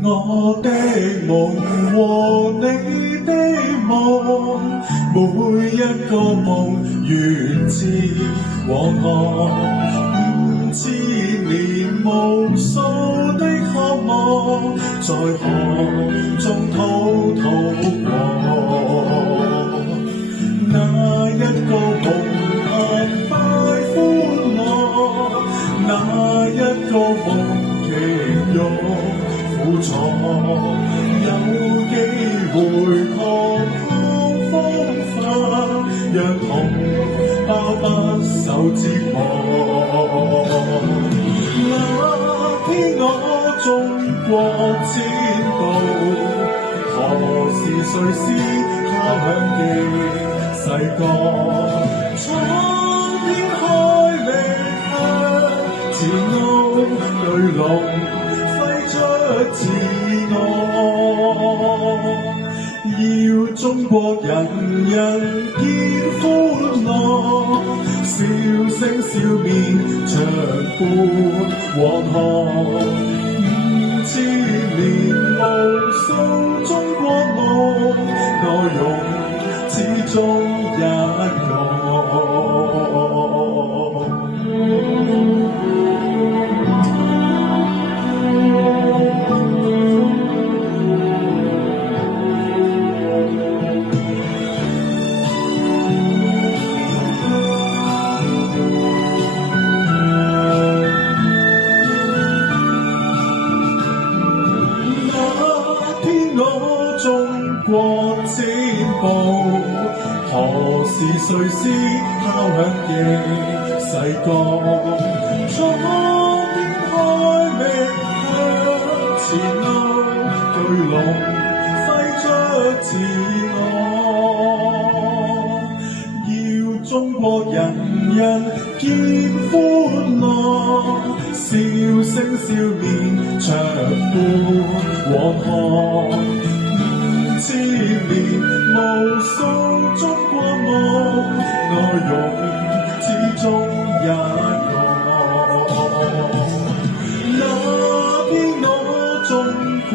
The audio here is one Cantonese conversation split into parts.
我的夢和你的夢，每一個夢源自往昔5000年無數的渴望，在河中滔滔過。那一個夢澎湃歡樂，那一個夢奇慾苦楚，有機會狂狂風帆，讓同胞不受折磨。那天我中國前途，何時誰先敲響的誓歌？蒼天開力向前路，巨龍揮出自我，要中國人人見歡樂，笑聲笑面長伴黃河。5000年無數中國夢，內容始終一個。我中國前步，何時誰先敲響的誓歌？蒼天開力向前路，巨龍揮出自我，要中國人人見歡樂，笑聲笑面長伴黃河。5000年無數中國夢，內容始終一個。那天我中國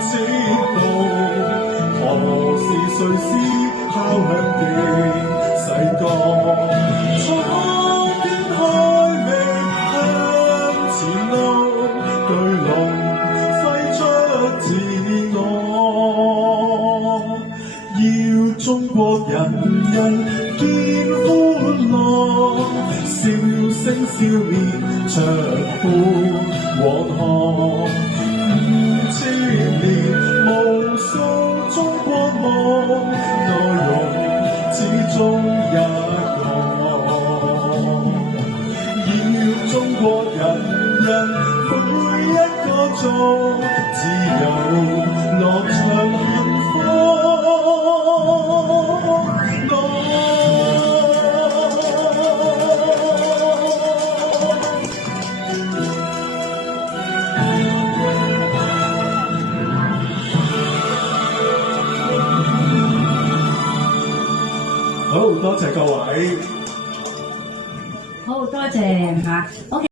前途，何時誰先敲響的誓歌？蒼天開力向前路，巨龍揮出自我，要中國人人見歡樂，笑聲笑面長伴黃河。5000年無數中國夢，內容始終一個，要中國人人每一個做自由樂場幸福。好多謝各位，好多謝嚇。OK。